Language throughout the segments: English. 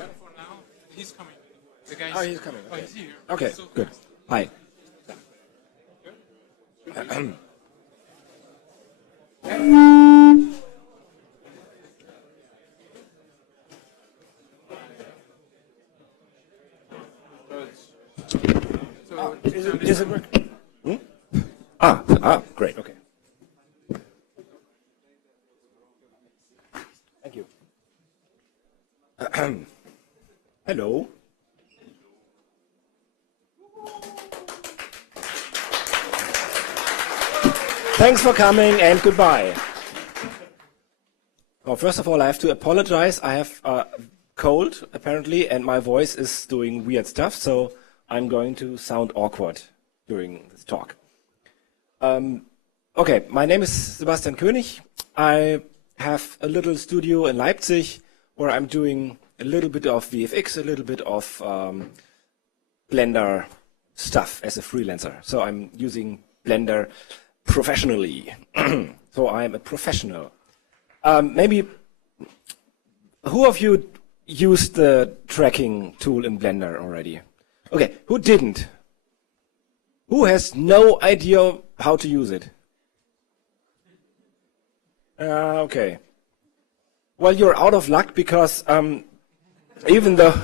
For now, he's coming. The guy. Oh, he's coming. Oh, Okay, he's here. okay, So good. fast. Hi. So Is it work? Great. Okay. Thank you. Hello. Thanks for coming and goodbye. Well, first of all, I have to apologize. I have a cold, apparently, and my voice is doing weird stuff, so I'm going to sound awkward during this talk. Okay, my name is Sebastian König. I have a little studio in Leipzig where I'm doing a little bit of VFX, a little bit of Blender stuff as a freelancer. So I'm using Blender professionally. So I'm a professional. Maybe, who of you used the tracking tool in Blender already? Okay, who didn't? Who has no idea how to use it? Okay. Well, you're out of luck because even though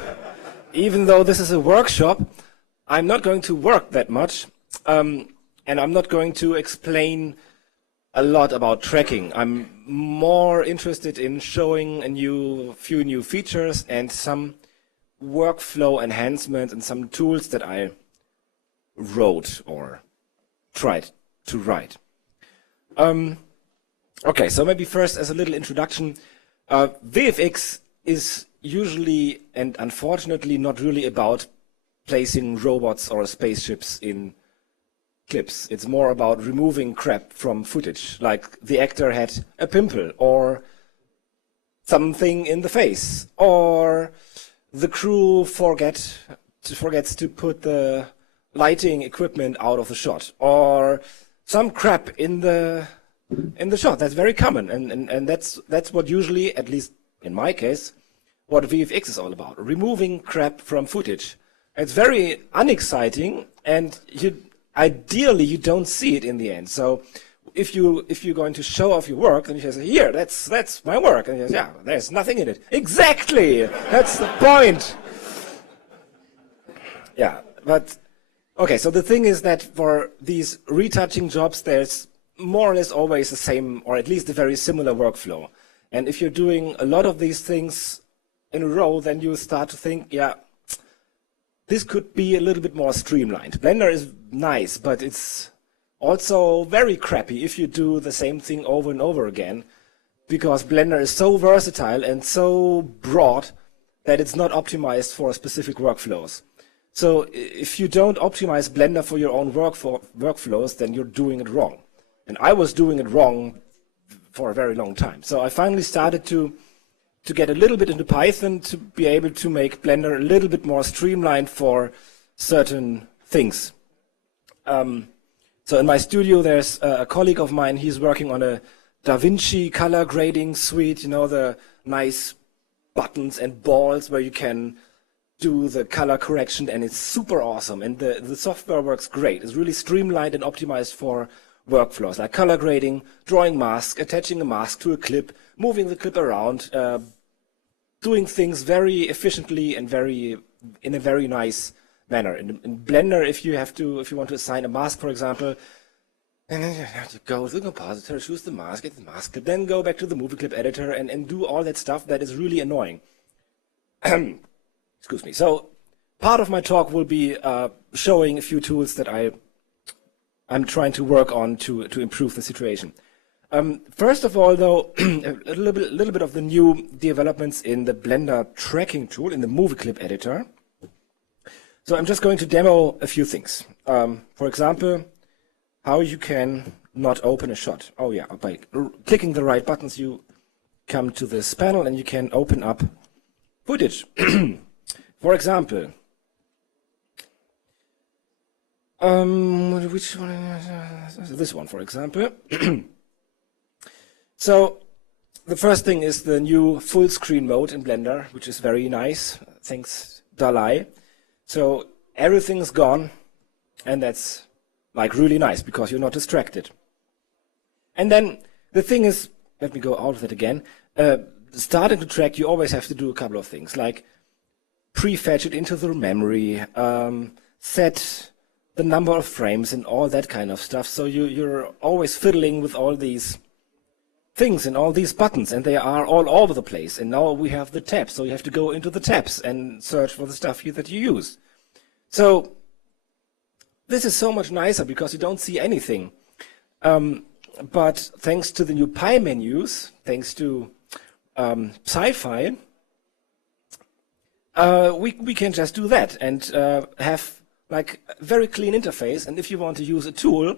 this is a workshop, I'm not going to work that much, and I'm not going to explain a lot about tracking. I'm more interested in showing a few new features and some workflow enhancements and some tools that I wrote or tried to write. Okay, so maybe first as a little introduction, VFX is usually and unfortunately not really about placing robots or spaceships in clips. It's more about removing crap from footage, like the actor had a pimple or something in the face, or the crew forgets to put the lighting equipment out of the shot, or some crap in the shot. That's very common, and that's what usually, at least in my case, what VFX is all about: removing crap from footage. It's very unexciting, and ideally you don't see it in the end. So if you're going to show off your work, then you say, "Here, that's my work," and you say, "Yeah, there's nothing in it." Exactly, that's the point. Yeah, but okay. So the thing is that for these retouching jobs, there's more or less always the same, or at least a very similar workflow. And if you're doing a lot of these things in a row, then you start to think, yeah, this could be a little bit more streamlined. Blender is nice, but it's also very crappy if you do the same thing over and over again, because Blender is so versatile and so broad that it's not optimized for specific workflows. So if you don't optimize Blender for your own workflows, then you're doing it wrong. And I was doing it wrong for a very long time. So I finally started to get a little bit into Python to be able to make Blender a little bit more streamlined for certain things. So in my studio, there's a colleague of mine. He's working on a DaVinci color grading suite, you know, the nice buttons and balls where you can do the color correction, and it's super awesome. And the software works great. It's really streamlined and optimized for workflows like color grading, drawing mask, attaching a mask to a clip, moving the clip around, doing things very efficiently and in a very nice manner. In Blender, if you want to assign a mask, for example, and then you have to go to the compositor, choose the mask, get the mask clip, then go back to the movie clip editor and do all that stuff that is really annoying. Excuse me. So part of my talk will be showing a few tools that I'm trying to work on to improve the situation. First of all, though, a little bit of the new developments in the Blender tracking tool in the movie clip editor. So I'm just going to demo a few things. For example, how you can not open a shot. Oh yeah, by clicking the right buttons, you come to this panel and you can open up footage. For example, which one? This one, for example. So the first thing is the new full screen mode in Blender, which is very nice. Thanks, Dalai. So everything's gone, and that's like really nice because you're not distracted. And then the thing is, let me go out of it again. Starting to track, you always have to do a couple of things, like prefetch it into the memory, set the number of frames and all that kind of stuff. So you're always fiddling with all these things and all these buttons, and they are all over the place. And now we have the tabs, so you have to go into the tabs and search for the stuff that you use. So this is so much nicer because you don't see anything. But thanks to the new pie menus, thanks to Sci-Fi, we can just do that and have like a very clean interface. And if you want to use a tool,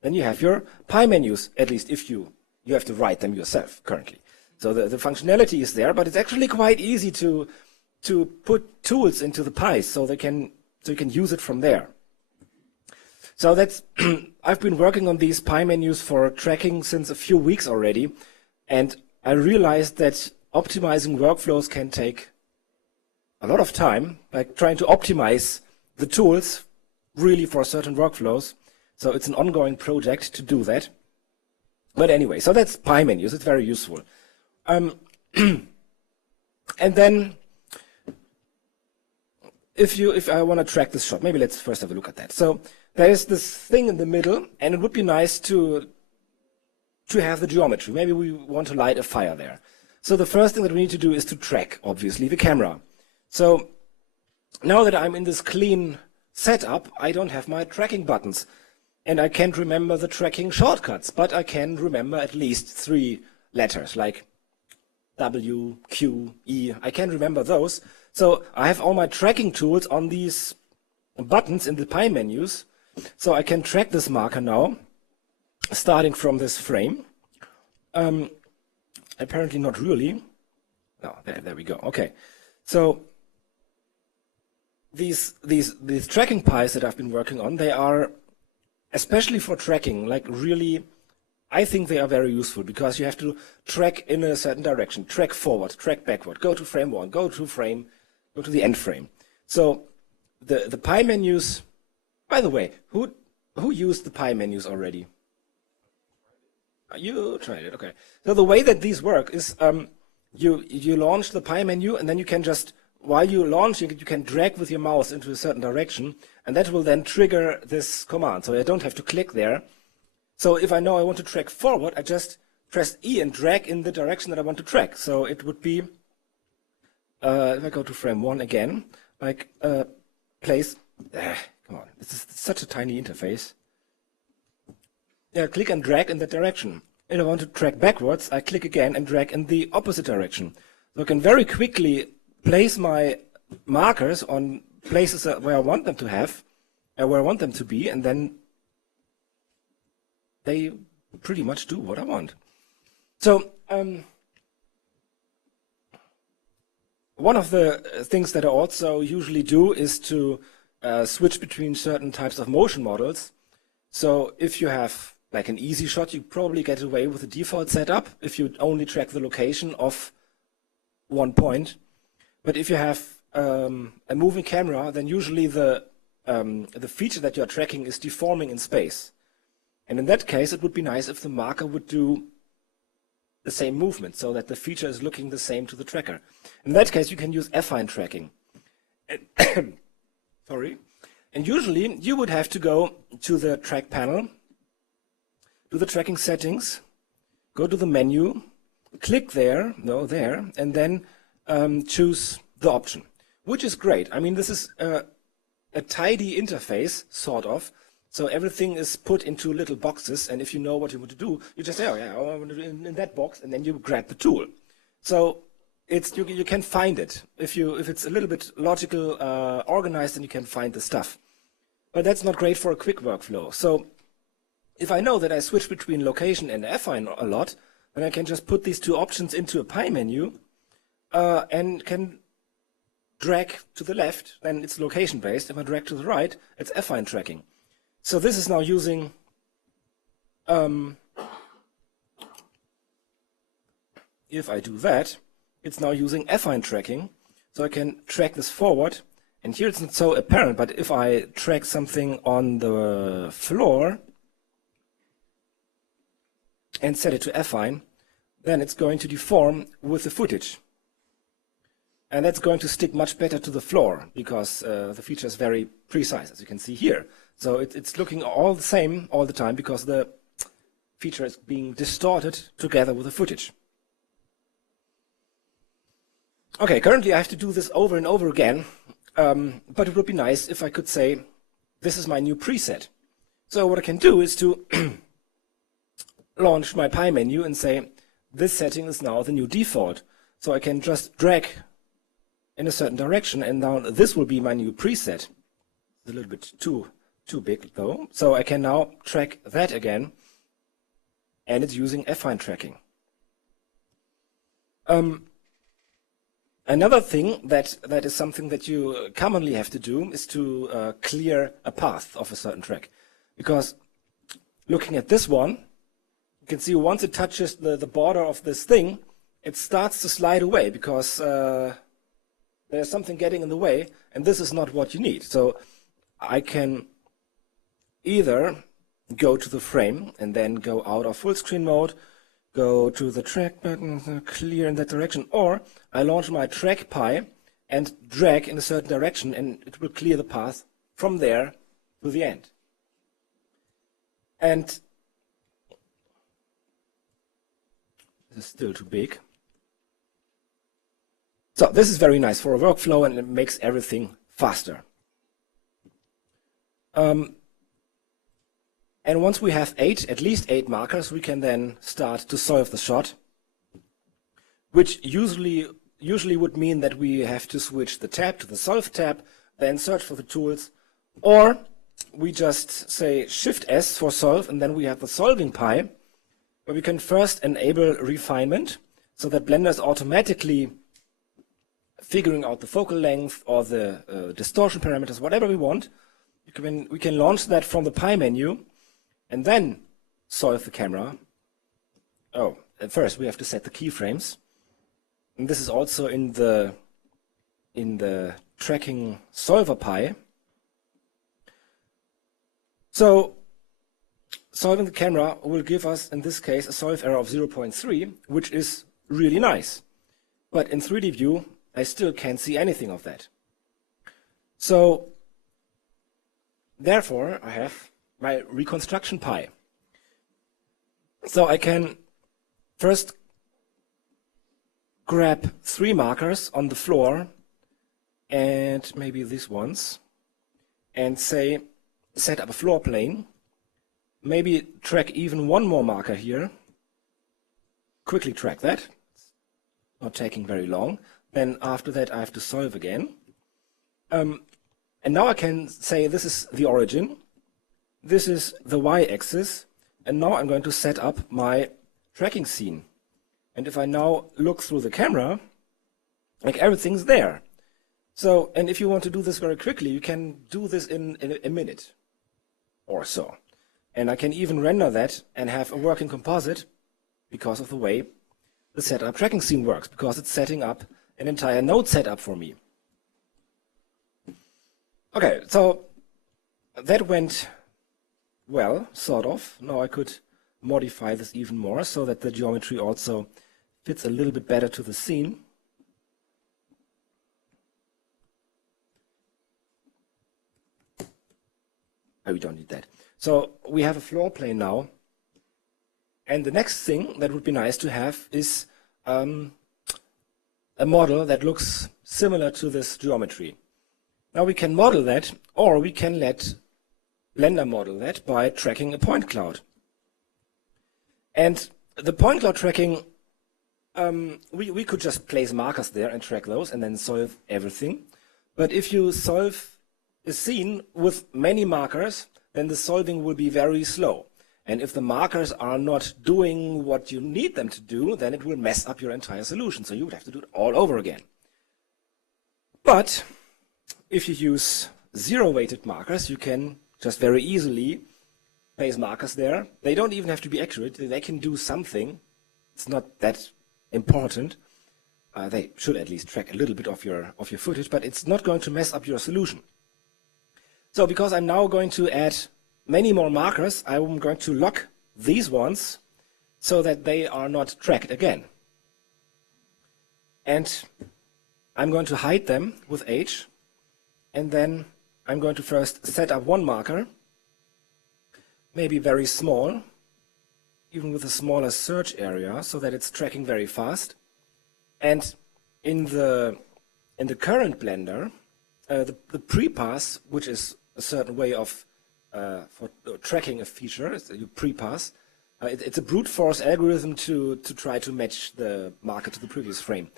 then you have your pie menus, at least if you have to write them yourself currently. So the functionality is there, but it's actually quite easy to put tools into the pies so you can use it from there. So that's I've been working on these pie menus for tracking since a few weeks already, and I realized that optimizing workflows can take a lot of time, like trying to optimize the tools really for certain workflows. So it's an ongoing project to do that. But anyway, so that's pie menus. It's very useful. And then if I want to track this shot, maybe let's first have a look at that. So there is this thing in the middle, and it would be nice to have the geometry. Maybe we want to light a fire there. So the first thing that we need to do is to track, obviously, the camera. So now that I'm in this clean setup, I don't have my tracking buttons. And I can't remember the tracking shortcuts, but I can remember at least 3 letters, like W, Q, E. I can remember those. So I have all my tracking tools on these buttons in the pie menus. So I can track this marker now, starting from this frame. Apparently not really. No, there we go. Okay. So these tracking pies that I've been working on, they are especially for tracking, like really, I think they are very useful because you have to track in a certain direction, track forward, track backward, go to frame 1, go to the end frame. So the pie menus, by the way, who used the pie menus already? You tried it, okay. So the way that these work is you launch the pie menu, and then you can just, while you're launching it, you can drag with your mouse into a certain direction, and that will then trigger this command. So I don't have to click there. So if I know I want to track forward, I just press E and drag in the direction that I want to track. So it would be, if I go to frame 1 again, like place, come on, this is such a tiny interface. Yeah, click and drag in that direction. If I want to track backwards, I click again and drag in the opposite direction. So I can very quickly place my markers on places where I want them to have, where I want them to be, and then they pretty much do what I want. So one of the things that I also usually do is to switch between certain types of motion models. So if you have like an easy shot, you probably get away with the default setup if you only track the location of one point. But if you have a moving camera, then usually the feature that you're tracking is deforming in space. And in that case, it would be nice if the marker would do the same movement so that the feature is looking the same to the tracker. In that case, you can use affine tracking. Sorry. And usually, you would have to go to the track panel, do the tracking settings, go to the menu, click there, and then choose the option, which is great. I mean, this is a tidy interface, sort of. So everything is put into little boxes, and if you know what you want to do, you just say, oh yeah, I want to do it in that box, and then you grab the tool. So it's you can find it. If it's a little bit logical, organized, then you can find the stuff. But that's not great for a quick workflow. So if I know that I switch between location and affine a lot, then I can just put these 2 options into a pie menu and can drag to the left, then it's location based. If I drag to the right, it's affine tracking. So this is now using if I do that, it's now using affine tracking. So I can track this forward. And here it's not so apparent, but if I track something on the floor and set it to affine, then it's going to deform with the footage. And that's going to stick much better to the floor because the feature is very precise, as you can see here. So it's looking all the same all the time because the feature is being distorted together with the footage. Okay, currently I have to do this over and over again, but it would be nice if I could say, this is my new preset. So what I can do is to launch my Pi menu and say, this setting is now the new default. So I can just drag in a certain direction, and now this will be my new preset. It's a little bit too big though. So I can now track that again, and it's using affine tracking. Another thing that is something that you commonly have to do is to clear a path of a certain track. Because looking at this one, you can see once it touches the border of this thing, it starts to slide away because there's something getting in the way, and this is not what you need. So I can either go to the frame and then go out of full screen mode, go to the track button, clear in that direction, or I launch my track Pi and drag in a certain direction, and it will clear the path from there to the end. And this is still too big. So this is very nice for a workflow, and it makes everything faster. And once we have at least eight markers, we can then start to solve the shot, which usually would mean that we have to switch the tab to the solve tab, then search for the tools, or we just say Shift S for solve, and then we have the solving Pi, where we can first enable refinement, so that Blender is automatically figuring out the focal length or the distortion parameters, whatever we want. We can launch that from the Pi menu and then solve the camera. Oh, at first we have to set the keyframes. And this is also in the tracking solver Pi. So solving the camera will give us, in this case, a solve error of 0.3, which is really nice. But in 3D view, I still can't see anything of that. So therefore, I have my reconstruction Pi. So I can first grab 3 markers on the floor, and maybe these ones, and say, set up a floor plane. Maybe track even 1 more marker here. Quickly track that. It's not taking very long. Then after that I have to solve again. And now I can say this is the origin, this is the y-axis, and now I'm going to set up my tracking scene. And if I now look through the camera, like everything's there. So, and if you want to do this very quickly, you can do this in a minute or so. And I can even render that and have a working composite because of the way the setup tracking scene works, because it's setting up an entire node setup for me. Okay, so that went well, sort of. Now I could modify this even more so that the geometry also fits a little bit better to the scene. Oh, we don't need that. So we have a floor plane now. And the next thing that would be nice to have is a model that looks similar to this geometry. Now we can model that, or we can let Blender model that by tracking a point cloud. And the point cloud tracking, we could just place markers there and track those and then solve everything. But if you solve a scene with many markers, then the solving will be very slow. And if the markers are not doing what you need them to do, then it will mess up your entire solution. So you would have to do it all over again. But if you use zero-weighted markers, you can just very easily place markers there. They don't even have to be accurate. They can do something. It's not that important. They should at least track a little bit of your footage, but it's not going to mess up your solution. So because I'm now going to add many more markers, I'm going to lock these ones so that they are not tracked again. And I'm going to hide them with H, and then I'm going to first set up one marker, maybe very small, even with a smaller search area, so that it's tracking very fast. And in the current Blender, the pre-pass, which is a certain way of for tracking a feature, you pre-pass. It's a brute force algorithm to try to match the marker to the previous frame.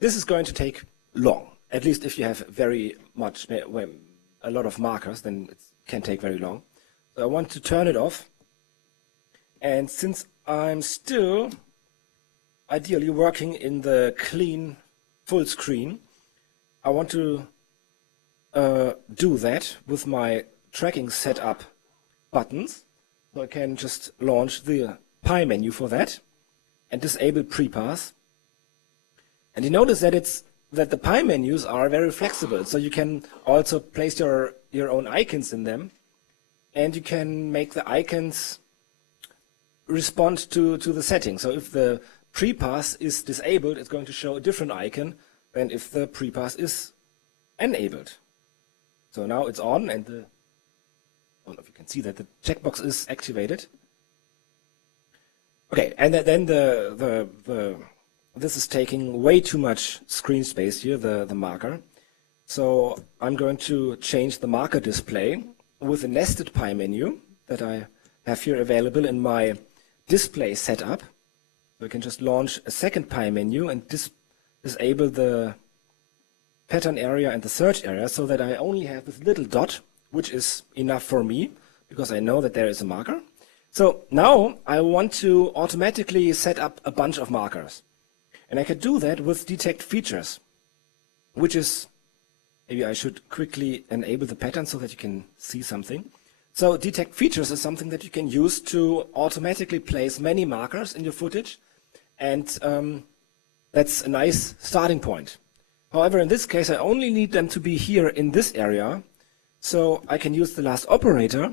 This is going to take long. At least if you have very much, a lot of markers, then it can take very long. So I want to turn it off. And since I'm still ideally working in the clean full screen, I want to do that with my tracking setup buttons. So I can just launch the pie menu for that and disable pre-pass. And you notice that the pie menus are very flexible. So you can also place your own icons in them, and you can make the icons respond to the settings. So if the pre-pass is disabled, it's going to show a different icon than if the pre-pass is enabled. So now it's on, and I don't know if you can see that the checkbox is activated. Okay, and then this is taking way too much screen space here, the marker. So I'm going to change the marker display with a nested pie menu that I have here available in my display setup. So I can just launch a second pie menu and disable the pattern area and the search area so that I only have this little dot, which is enough for me because I know that there is a marker. So now I want to automatically set up a bunch of markers. And I can do that with detect features, which is, maybe I should quickly enable the pattern so that you can see something. So detect features is something that you can use to automatically place many markers in your footage. And that's a nice starting point. However, in this case, I only need them to be here in this area. So I can use the last operator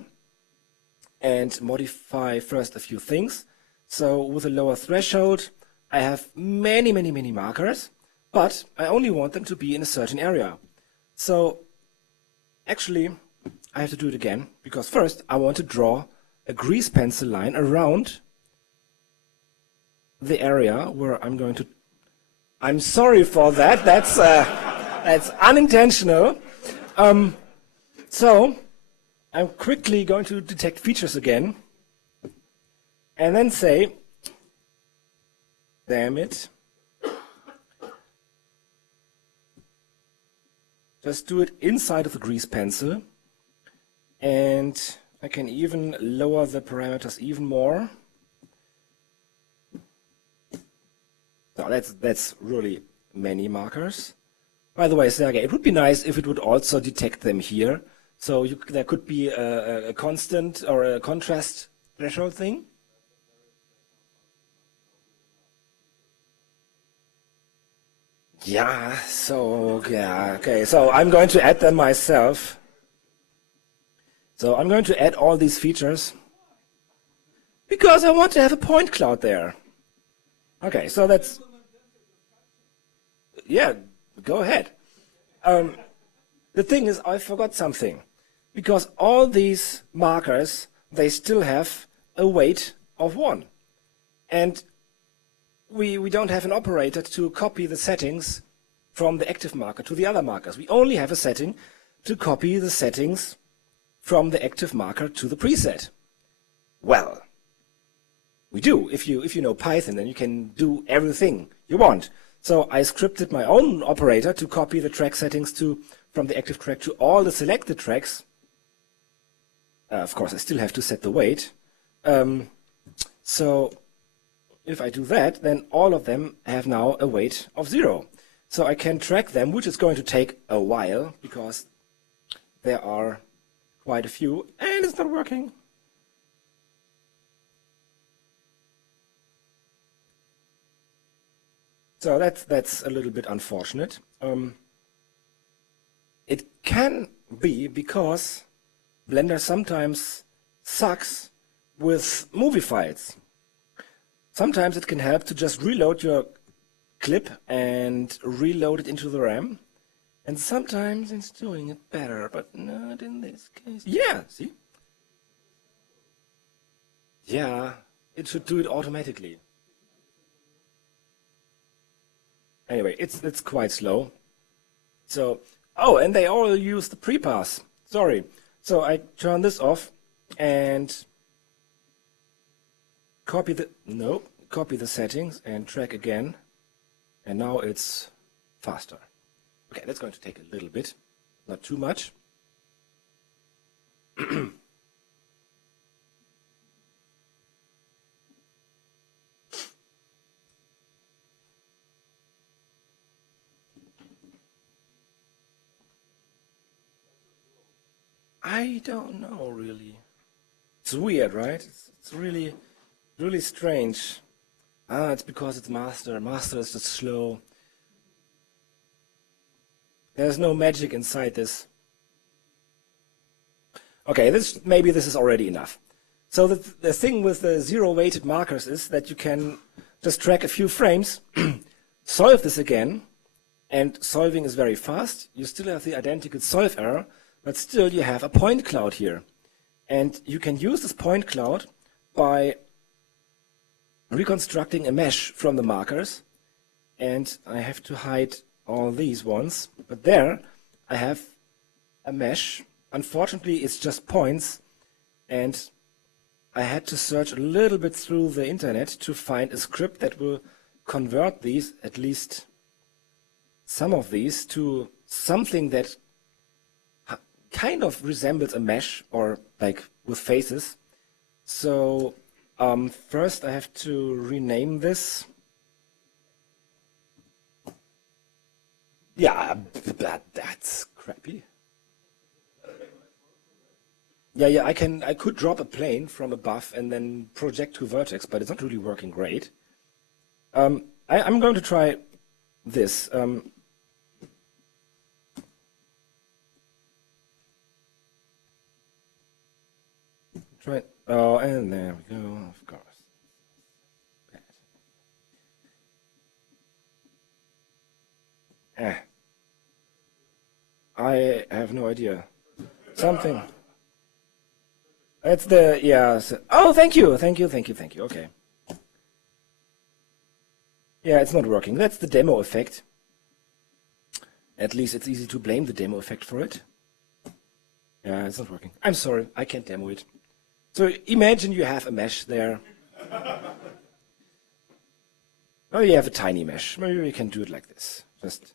and modify first a few things. So with a lower threshold, I have many markers, but I only want them to be in a certain area. So actually, I have to do it again, because first I want to draw a grease pencil line around the area where I'm going to... I'm sorry for that, that's unintentional. So I'm quickly going to detect features again, and then say, damn it. Just do it inside of the grease pencil. And I can even lower the parameters even more. So that's really many markers. By the way, Sergey, it would be nice if it would also detect them here. So there could be a constant or a contrast threshold thing. Yeah, okay. So I'm going to add them myself. So I'm going to add all these features because I want to have a point cloud there. Okay, so that's... Yeah, go ahead. The thing is, I forgot something. Because all these markers, they still have a weight of 1. And we don't have an operator to copy the settings from the active marker to the other markers. We only have a setting to copy the settings from the active marker to the preset. Well, we do. If you know Python, then you can do everything you want. So I scripted my own operator to copy the track settings from the active track to all the selected tracks. Of course, I still have to set the weight. So if I do that, then all of them have now a weight of 0. So I can track them, which is going to take a while because there are quite a few, and it's not working. So that's a little bit unfortunate. It can be because Blender sometimes sucks with movie files. Sometimes it can help to just reload your clip and reload it into the RAM. And sometimes it's doing it better, but not in this case. Yeah, see? Yeah, it should do it automatically. Anyway, it's quite slow. So, oh, and they all use the prepass. Sorry. So I turn this off and copy the settings and track again. And now it's faster. Okay, that's going to take a little bit, not too much. I don't know, really. It's weird, right? It's really, really strange. Ah, it's because it's master. Master is just slow. There's no magic inside this. Okay, maybe this is already enough. So the thing with the zero-weighted markers is that you can just track a few frames, solve this again, and solving is very fast. You still have the identical solve error, but still you have a point cloud here. And you can use this point cloud by reconstructing a mesh from the markers. And I have to hide all these ones. But there I have a mesh. Unfortunately, it's just points. And I had to search a little bit through the internet to find a script that will convert these, at least some of these, to something that kind of resembles a mesh, or like with faces. So first I have to rename this. Yeah, that's crappy. Yeah, I could drop a plane from above and then project to vertex, but it's not really working great. I'm going to try this. Try it. Oh, and there we go, of course. I have no idea. Something. That's the, yeah. Oh, thank you. Okay. Yeah, it's not working. That's the demo effect. At least it's easy to blame the demo effect for it. Yeah, it's not working. I'm sorry, I can't demo it. So imagine you have a mesh there. Oh, you have a tiny mesh. Maybe we can do it like this. Just.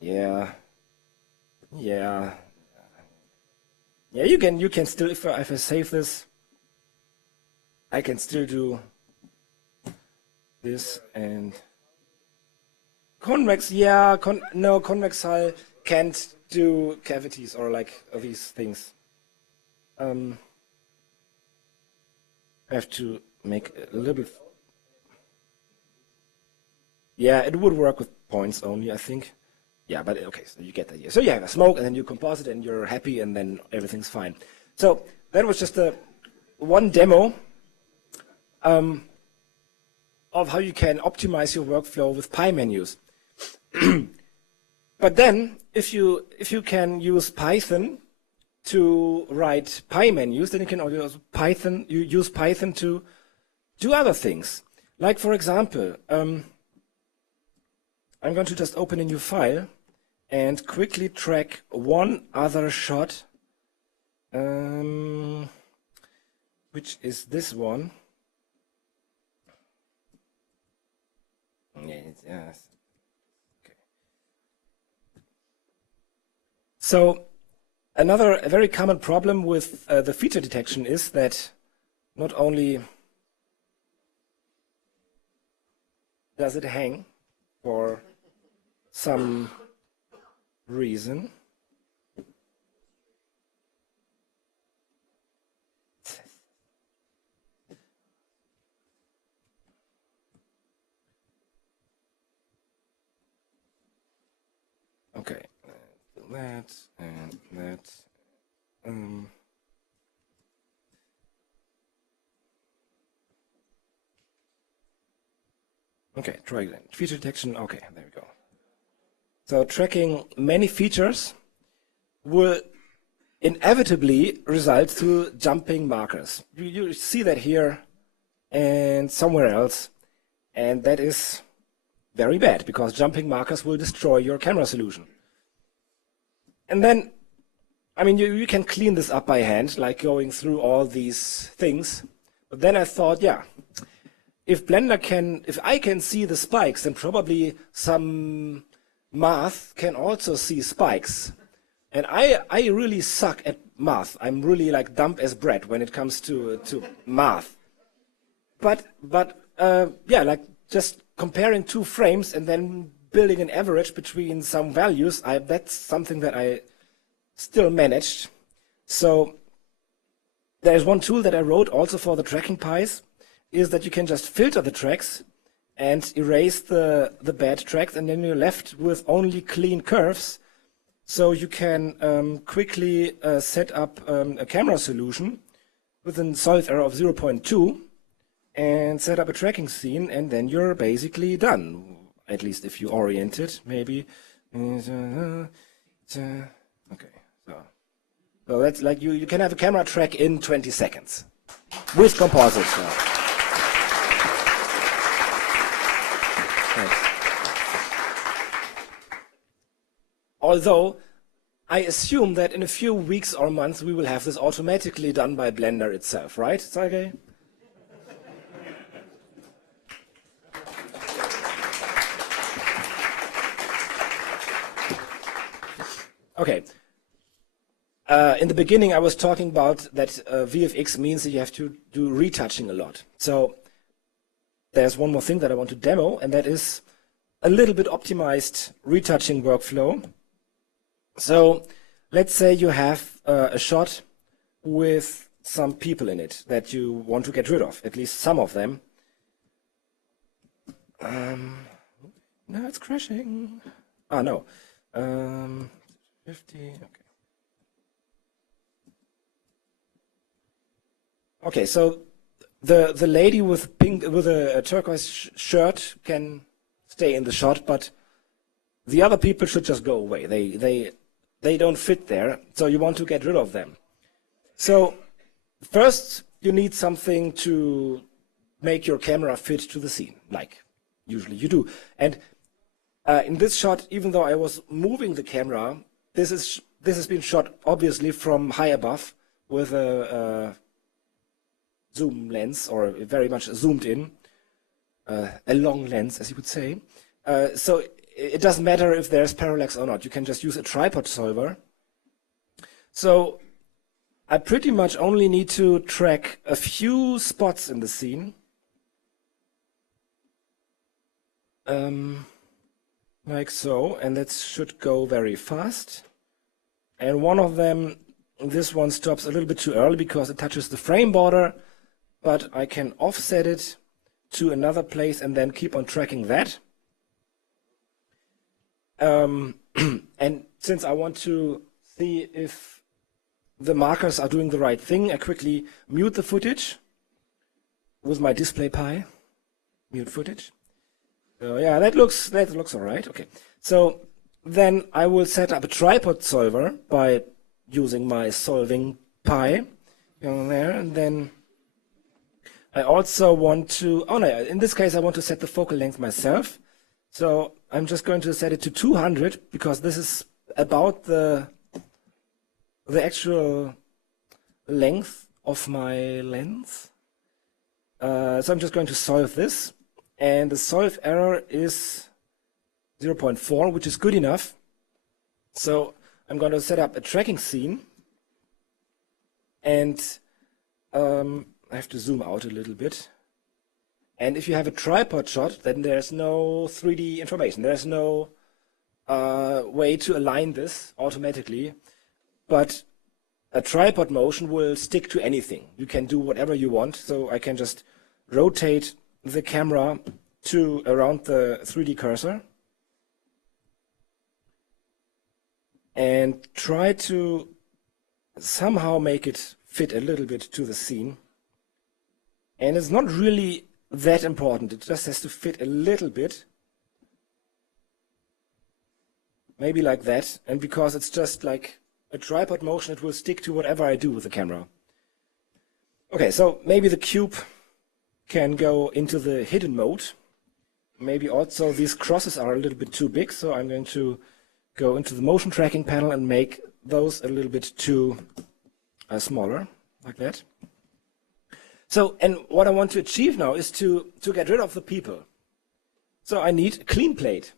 Yeah. Yeah. Yeah, you can still, if I save this, I can still do this and convex, yeah, no, convex hull can't do cavities or like these things. I have to make a little bit. Yeah, it would work with points only, I think. Yeah, but okay, so you get the idea. So you have a smoke and then you composite and you're happy and then everything's fine. So that was just one demo of how you can optimize your workflow with Pi menus. But then, if you can use Python to write Pi menus, then you can also use Python to do other things. Like for example, I'm going to just open a new file and quickly track one other shot, which is this one. Yes. Okay. So a very common problem with the feature detection is that not only does it hang for some reason, that, and that. Okay, try again. Feature detection, okay, there we go. So tracking many features will inevitably result to jumping markers. You see that here and somewhere else, and that is very bad because jumping markers will destroy your camera solution. And then, I mean, you can clean this up by hand, like going through all these things. But then I thought, yeah, if I can see the spikes, then probably some math can also see spikes. And I really suck at math. I'm really like dumb as bread when it comes to math. But yeah, like just comparing two frames and then building an average between some values, that's something that I still managed. So there's one tool that I wrote also for the tracking pies, is that you can just filter the tracks and erase the bad tracks, and then you're left with only clean curves. So you can quickly set up a camera solution with a solve error of 0.2 and set up a tracking scene, and then you're basically done. At least if you orient it, maybe. Okay, so that's like you can have a camera track in 20 seconds with composite. Although, I assume that in a few weeks or months we will have this automatically done by Blender itself, right, Sergey? Okay. In the beginning I was talking about that VFX means that you have to do retouching a lot. So there's one more thing that I want to demo, and that is a little bit optimized retouching workflow. So let's say you have a shot with some people in it that you want to get rid of, at least some of them. No, it's crashing. Ah, no. 50, okay. Okay, so the lady with pink with a turquoise shirt can stay in the shot, but the other people should just go away. They don't fit there, so you want to get rid of them. So first you need something to make your camera fit to the scene, like usually you do. And in this shot, even though I was moving the camera, this has been shot obviously from high above with a zoom lens, or very much zoomed in, a long lens, as you would say. So it doesn't matter if there's parallax or not. You can just use a tripod solver. So I pretty much only need to track a few spots in the scene. Like so, and that should go very fast. And one of them, this one stops a little bit too early because it touches the frame border, but I can offset it to another place and then keep on tracking that. And since I want to see if the markers are doing the right thing, I quickly mute the footage with my display pie. Mute footage. So yeah, that looks all right. Okay. So then I will set up a tripod solver by using my solving pie there, and then I also want to, oh no, in this case I want to set the focal length myself. So I'm just going to set it to 200 because this is about the actual length of my lens. So I'm just going to solve this, and the solve error is 0.4, which is good enough. So I'm going to set up a tracking scene, and I have to zoom out a little bit. And if you have a tripod shot, then there's no 3D information. There's no way to align this automatically. But a tripod motion will stick to anything. You can do whatever you want. So I can just rotate the camera to around the 3D cursor. and try to somehow make it fit a little bit to the scene. And it's not really that important. It just has to fit a little bit. Maybe like that. And because it's just like a tripod motion, it will stick to whatever I do with the camera. Okay, so maybe the cube can go into the hidden mode. Maybe also these crosses are a little bit too big, so I'm going to go into the motion tracking panel and make those a little bit too smaller, like that. So, and what I want to achieve now is to get rid of the people. So I need a clean plate.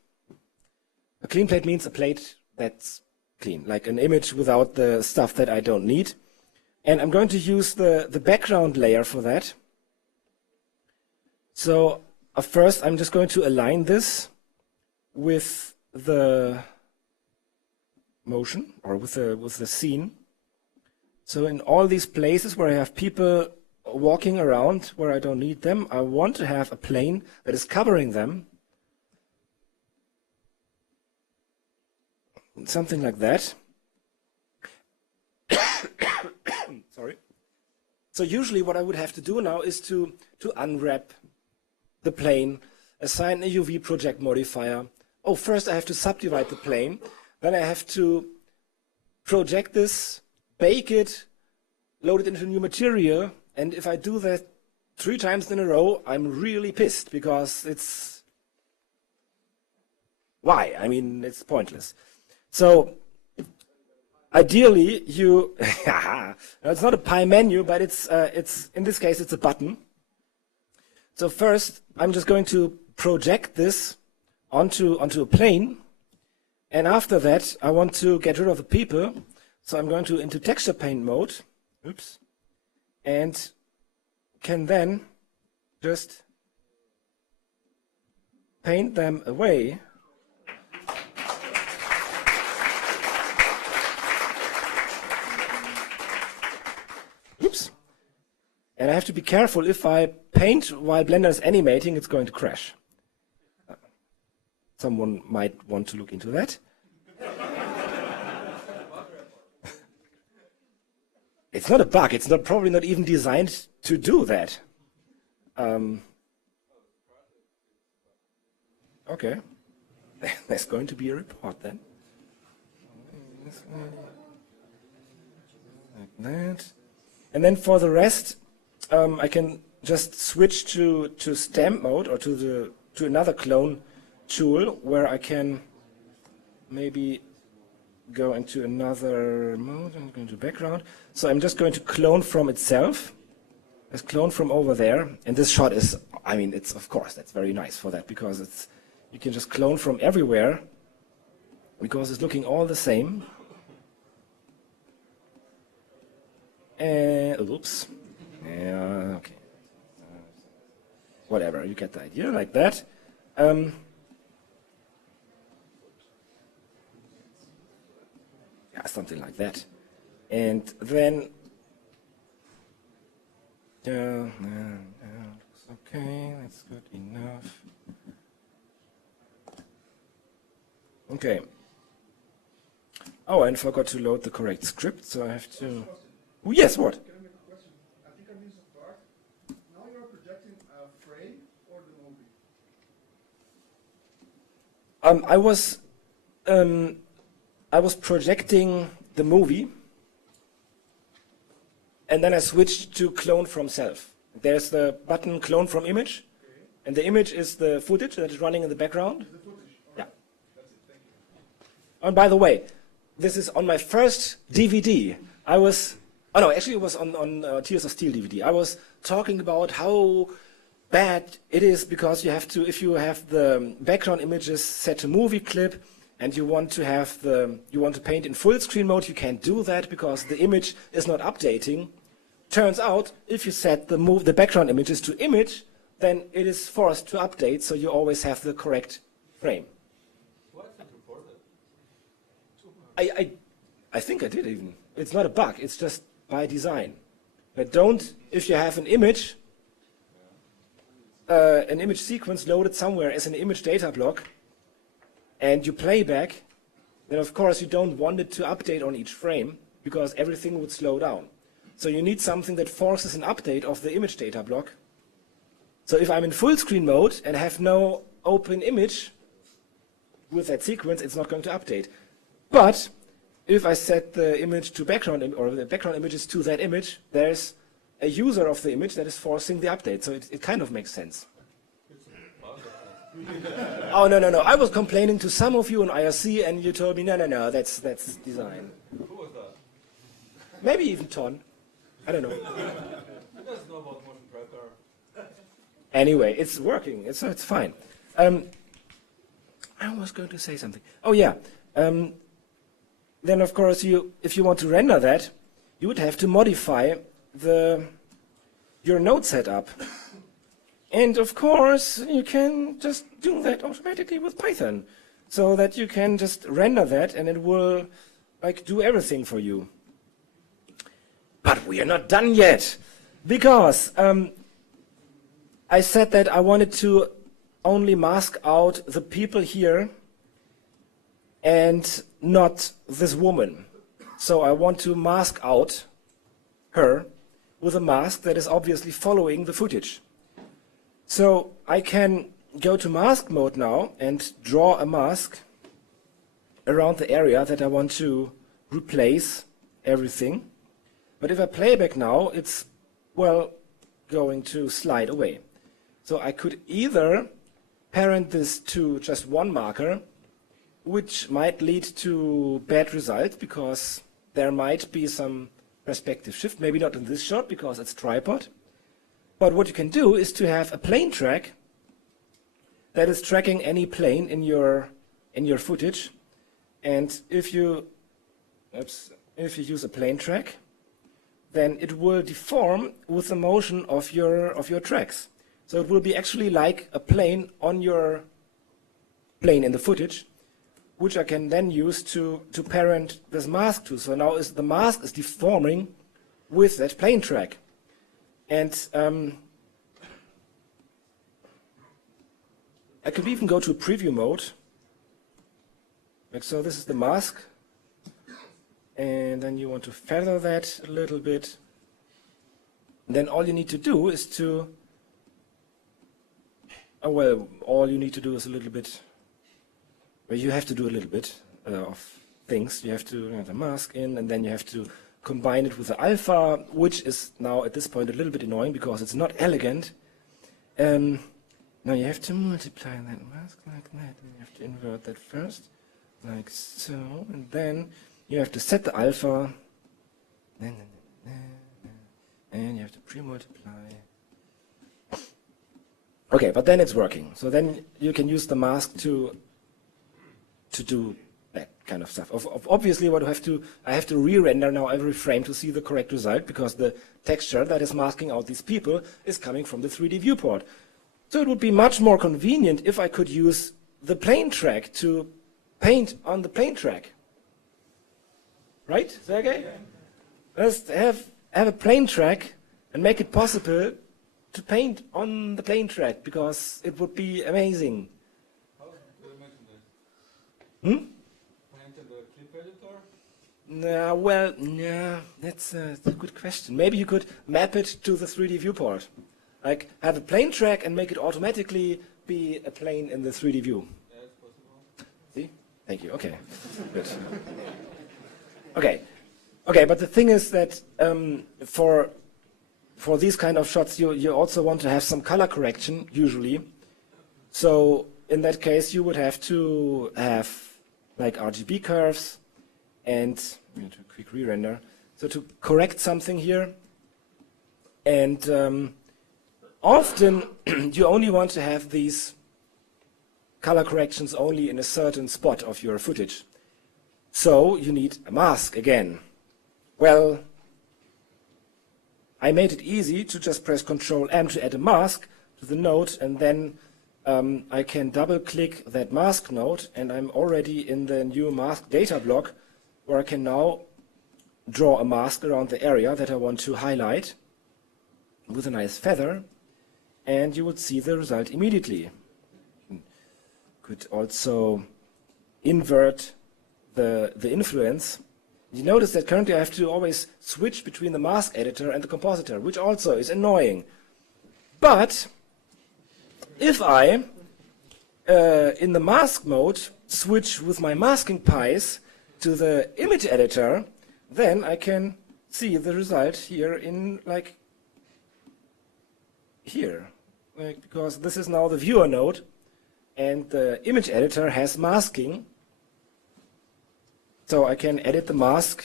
A clean plate means a plate that's clean, like an image without the stuff that I don't need. And I'm going to use the background layer for that. So first I'm just going to align this with the motion or with the scene. So in all these places where I have people walking around where I don't need them, I want to have a plane that is covering them. Something like that. Sorry. So usually what I would have to do now is to unwrap the plane, assign a UV project modifier. Oh, first I have to subdivide the plane. Then I have to project this, bake it, load it into new material. And if I do that 3 times in a row, I'm really pissed because it's... Why? I mean, it's pointless. So ideally, you... it's not a pie menu, but it's in this case, it's a button. So first, I'm just going to project this onto a plane. And after that, I want to get rid of the people. So I'm going into texture paint mode. Oops. And can then just paint them away. Oops. And I have to be careful. If I paint while Blender is animating, it's going to crash. Someone might want to look into that. It's not a bug. It's probably not even designed to do that. Okay. There's going to be a report then. Like that. And then for the rest, I can just switch to stamp mode or to another clone tool where I can maybe go into another mode and go into background. So I'm just going to clone from itself. Let's clone from over there. And this shot is, I mean, it's of course, that's very nice for that because it's, you can just clone from everywhere because it's looking all the same. And, oops. Yeah, okay. Whatever, you get the idea, like that. Yeah, something like that. And then, okay, that's good enough. Okay. Oh, and forgot to load the correct script, so I have to... Oh, yes, what? Can I make a question? I think I missed a part. Now you're projecting a frame or the movie? I was projecting the movie, and then I switched to clone from self. There's the button clone from image, and the image is the footage that is running in the background. The footage. All right. Yeah. That's it. Thank you. And by the way, this is on my first DVD. Oh no, actually it was on Tears of Steel DVD. I was talking about how bad it is because you have to, if you have the background images set to movie clip and you want to paint in full screen mode, you can't do that because the image is not updating. Turns out, if you set the background images to image, then it is forced to update, so you always have the correct frame. What if you reported? I think I did even. It's not a bug, it's just by design. But don't, if you have an image sequence loaded somewhere as an image data block, and you play back, then of course you don't want it to update on each frame because everything would slow down. So you need something that forces an update of the image data block. So if I'm in full screen mode and have no open image with that sequence, it's not going to update. But if I set the image to background, or the background images to that image, there's a user of the image that is forcing the update. So it kind of makes sense. Oh, no. I was complaining to some of you on IRC, and you told me, no, that's design. Who was that? Maybe even Ton. I don't know. Who doesn't know about motion tracker? Anyway, it's working. It's fine. I was going to say something. Oh, yeah. Then, of course, if you want to render that, you would have to modify your node setup. And, of course, you can just do that automatically with Python, so that you can just render that, and it will do everything for you. But we are not done yet, because I said that I wanted to only mask out the people here and not this woman. So I want to mask out her with a mask that is obviously following the footage. So I can go to mask mode now and draw a mask around the area that I want to replace everything. But if I play back now, it's, well, going to slide away. So I could either parent this to just one marker, which might lead to bad results because there might be some perspective shift, maybe not in this shot because it's tripod. But what you can do is to have a plane track that is tracking any plane in your footage. And if you use a plane track, then it will deform with the motion of your tracks. So it will be actually like a plane on your plane in the footage, which I can then use to parent this mask to. So now the mask is deforming with that plane track. And I could even go to preview mode. Like so, this is the mask. And then you want to feather that a little bit. And then all you need to do is to, all you need to do is a little bit, you have to do a little bit of things. You have to have the mask in, and then you have to combine it with the alpha, which is now at this point a little bit annoying because it's not elegant. Now you have to multiply that mask like that, and you have to invert that first, like so, and then you have to set the alpha, and you have to pre-multiply. Okay, but then it's working. So then you can use the mask to do that kind of stuff. Obviously, I have to re-render now every frame to see the correct result because the texture that is masking out these people is coming from the 3D viewport. So it would be much more convenient if I could use the plane track to paint on the plane track. Right, Sergey? Let's have a plane track and make it possible to paint on the plane track because it would be amazing. How did you mention this? Paint in the clip editor? No, that's a good question. Maybe you could map it to the 3D viewport. Like have a plane track and make it automatically be a plane in the 3D view. Yeah, it's possible. See? Thank you. Okay. Good. Okay, but the thing is that for these kind of shots, you also want to have some color correction, usually. So in that case, you would have to have like RGB curves and a quick re-render. So to correct something here, and often you only want to have these color corrections only in a certain spot of your footage. So you need a mask again. Well, I made it easy to just press Ctrl M to add a mask to the node, and then I can double-click that mask node, and I'm already in the new mask data block, where I can now draw a mask around the area that I want to highlight with a nice feather, and you would see the result immediately. You could also invert the influence, you notice that currently I have to always switch between the mask editor and the compositor, which also is annoying. But if I, in the mask mode, switch with my masking pies to the image editor, then I can see the result here in like here. Like, because this is now the viewer node, and the image editor has masking. So I can edit the mask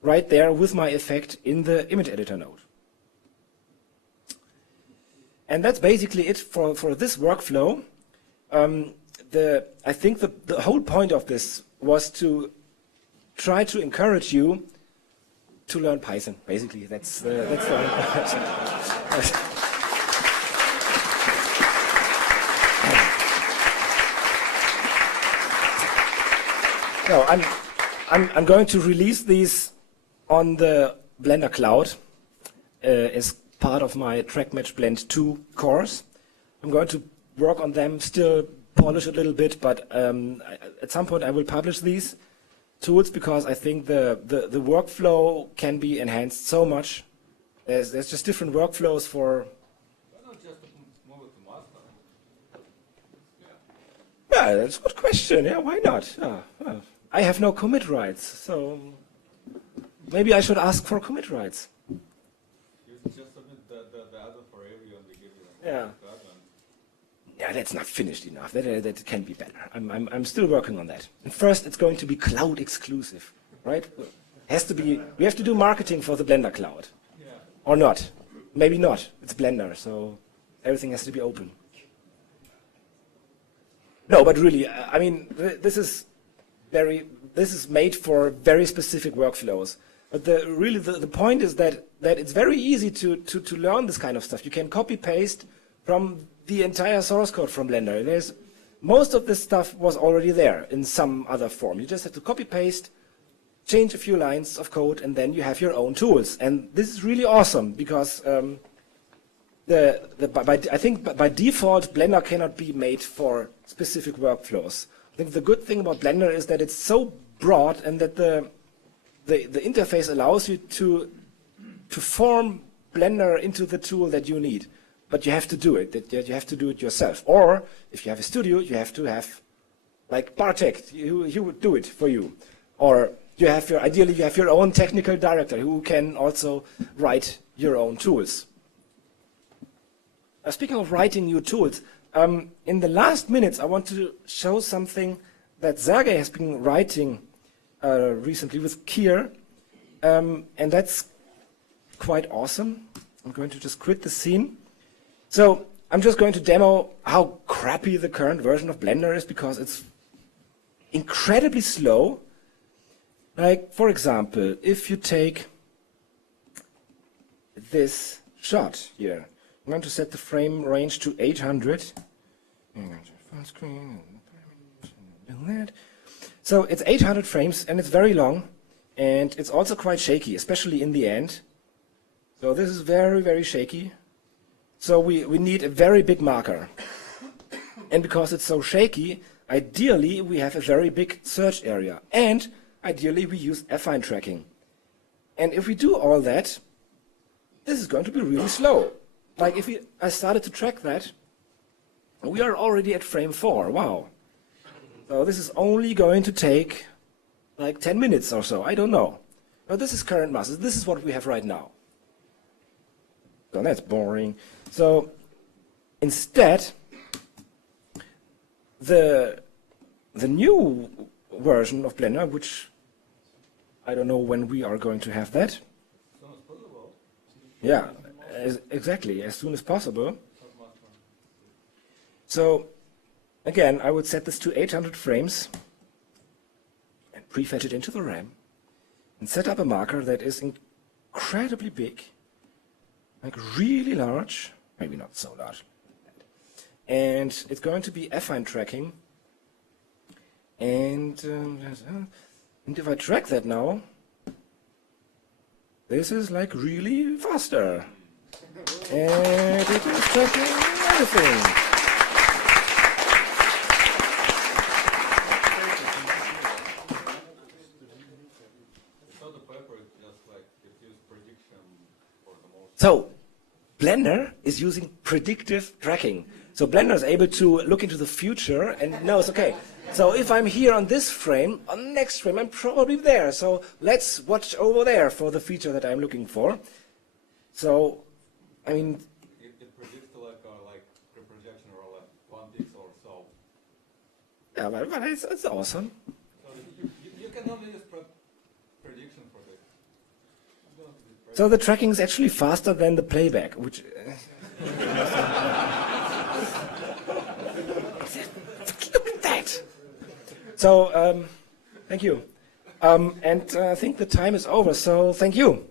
right there with my effect in the image editor node. And that's basically it for this workflow. I think the whole point of this was to try to encourage you to learn Python. Basically, that's the No, I'm going to release these on the Blender Cloud as part of my TrackMatch Blend 2 course. I'm going to work on them, still polish a little bit, but at some point I will publish these tools because I think the workflow can be enhanced so much. There's just different workflows for... Why not just move it to master? Yeah, that's a good question. Yeah, why not? Well, I have no commit rights, so maybe I should ask for commit rights. You just submit the other for every and they give you Yeah. that one. Yeah, that's not finished enough. That can be better. I'm still working on that. And first, it's going to be cloud exclusive, right? Has to be. We have to do marketing for the Blender Cloud, Yeah. or not? Maybe not. It's Blender, so everything has to be open. No, but really, I mean, this is made for very specific workflows. But the point is that it's very easy to learn this kind of stuff. You can copy paste from the entire source code from Blender. Most of this stuff was already there in some other form. You just have to copy paste, change a few lines of code, and then you have your own tools. And this is really awesome because I think by default Blender cannot be made for specific workflows. I think the good thing about Blender is that it's so broad and that the interface allows you to form Blender into the tool that you need. But you have to do it. You have to do it yourself. Or if you have a studio, you have to have like Bartek. He would do it for you. Or ideally you have your own technical director who can also write your own tools. Speaking of writing new tools, in the last minutes I want to show something that Sergey has been writing recently with Kier, and that's quite awesome. I'm going to just quit the scene. So I'm just going to demo how crappy the current version of Blender is because it's incredibly slow. Like, for example, if you take this shot here, I'm going to set the frame range to 800. I'm going to full screen. So it's 800 frames and it's very long and it's also quite shaky, especially in the end. So this is very, very shaky. So we need a very big marker. And because it's so shaky, ideally we have a very big search area. And ideally we use affine tracking. And if we do all that, this is going to be really slow. Like if I started to track that, we are already at frame 4. Wow. So this is only going to take like 10 minutes or so. I don't know. But this is current masses. This is what we have right now. So that's boring. So instead, the new version of Blender, which I don't know when we are going to have that. Yeah, exactly, as soon as possible. So again, I would set this to 800 frames and prefetch it into the RAM and set up a marker that is incredibly big, like really large, maybe not so large. And it's going to be affine tracking. And if I track that now, this is like really faster. And it is tracking everything. So Blender is using predictive tracking. So Blender is able to look into the future and knows, okay, so if I'm here on this frame, on the next frame I'm probably there. So let's watch over there for the feature that I'm looking for. So, I mean, It predicts like the projection or like 1 pixel or so. yeah, but it's awesome. So you can only use prediction for this. You don't use So the tracking is actually faster than the playback, which... Look at that! So, thank you. And I think the time is over, so thank you.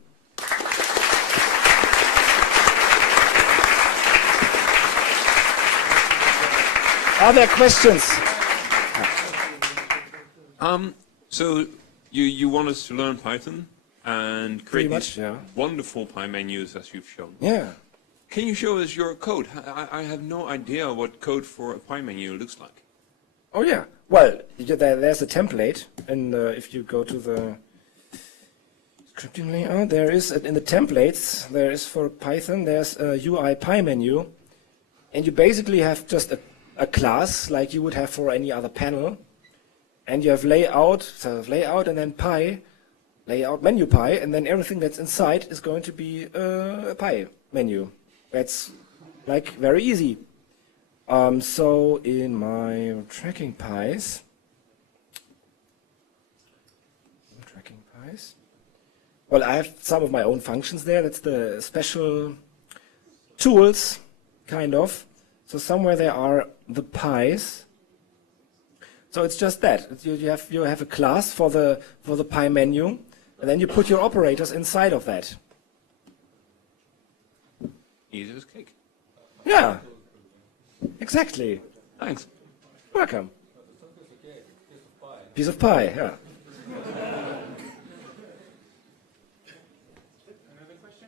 Are there questions? So you want us to learn Python and Pretty create much, these yeah. wonderful Py menus as you've shown. Yeah. Can you show us your code? I have no idea what code for a Py menu looks like. Oh yeah. Well, there's a template, and if you go to the scripting layout, there is in the templates. There is for Python. There's a UI Py menu, and you basically have just a class like you would have for any other panel, and you have layout, and then Py, layout menu Py, and then everything that's inside is going to be a Py menu. That's like very easy. So in my tracking pies, well, I have some of my own functions there. That's the special tools, kind of. So somewhere there are the pies. So it's just that you have a class for the Py menu, and then you put your operators inside of that. Easy as cake. Yeah, exactly. Thanks. Welcome. It's okay. Piece of pie. Piece of pie. Yeah. Another question?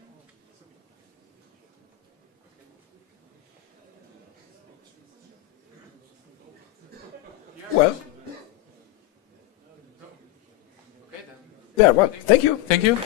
Well, Okay then. yeah. Well, thank you. Thank you.